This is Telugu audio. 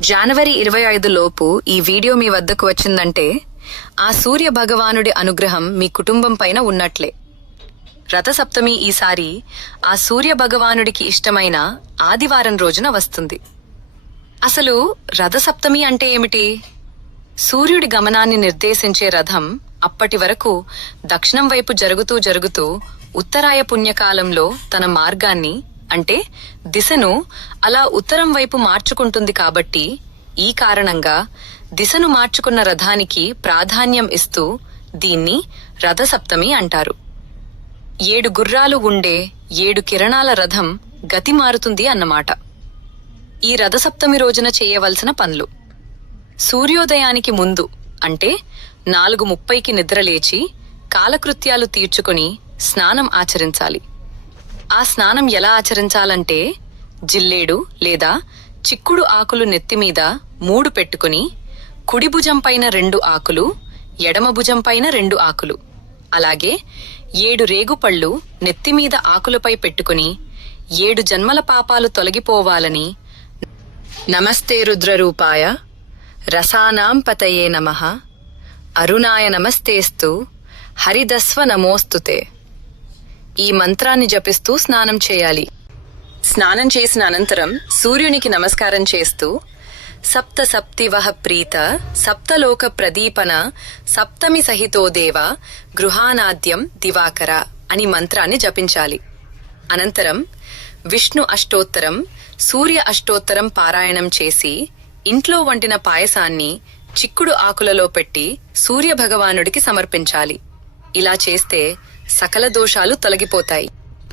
జనవరి 25 లోపు ఈ వీడియో మీ వద్దకు వచ్చిందంటే ఆ సూర్య భగవానుడి అనుగ్రహం మీ కుటుంబం పైన ఉన్నట్లే. రథసప్తమి ఈసారి ఆ సూర్య భగవానుడికి ఇష్టమైన ఆదివారం రోజున వస్తుంది. అసలు రథసప్తమి అంటే ఏమిటి? సూర్యుడి గమనాన్ని నిర్దేశించే రథం అప్పటి వరకు దక్షిణం వైపు జరుగుతూ ఉత్తరాయ పుణ్యకాలంలో తన మార్గాన్ని అంటే దిశను అలా ఉత్తరం వైపు మార్చుకుంటుంది. కాబట్టి ఈ కారణంగా దిశను మార్చుకున్న రథానికి ప్రాధాన్యం ఇస్తూ దీన్ని రథసప్తమి అంటారు. 7 గుర్రాలు ఉండే 7 కిరణాల రథం గతి మారుతుంది అన్నమాట. ఈ రథసప్తమి రోజున చేయవలసిన పనులు: సూర్యోదయానికి ముందు అంటే 4:30కి నిద్రలేచి కాలకృత్యాలు తీర్చుకుని స్నానం ఆచరించాలి. ఆ స్నానం ఎలా ఆచరించాలంటే జిల్లేడు లేదా చిక్కుడు ఆకులు నెత్తిమీద 3 పెట్టుకుని కుడి భుజం పైన 2 ఆకులు, ఎడమ భుజం పైన 2 ఆకులు, అలాగే 7 రేగుపళ్ళు నెత్తిమీద ఆకులపై పెట్టుకుని 7 జన్మల పాపాలు తొలగిపోవాలని నమస్తే రుద్రరూపాయ రసానాం పతయే నమః అరుణాయ నమస్తేస్తు హరిదస్వ నమోస్తుతే ఈ మంత్రాన్ని జపిస్తూ స్నానం చేయాలి. స్నానం చేసిన అనంతరం సూర్యునికి నమస్కారం చేస్తూ సప్త సప్తివః ప్రీత సప్తలోక ప్రదీపన సప్తమి సహితో దేవ గృహానాద్యం దివాకర అని మంత్రాన్ని జపించాలి. అనంతరం విష్ణు అష్టోత్తరం, సూర్య అష్టోత్తరం పారాయణం చేసి ఇంట్లో వండిన పాయసాన్ని చిక్కుడు ఆకులలో పెట్టి సూర్య భగవానుడికి సమర్పించాలి. ఇలా చేస్తే సకల దోషాలు తొలగిపోతాయి.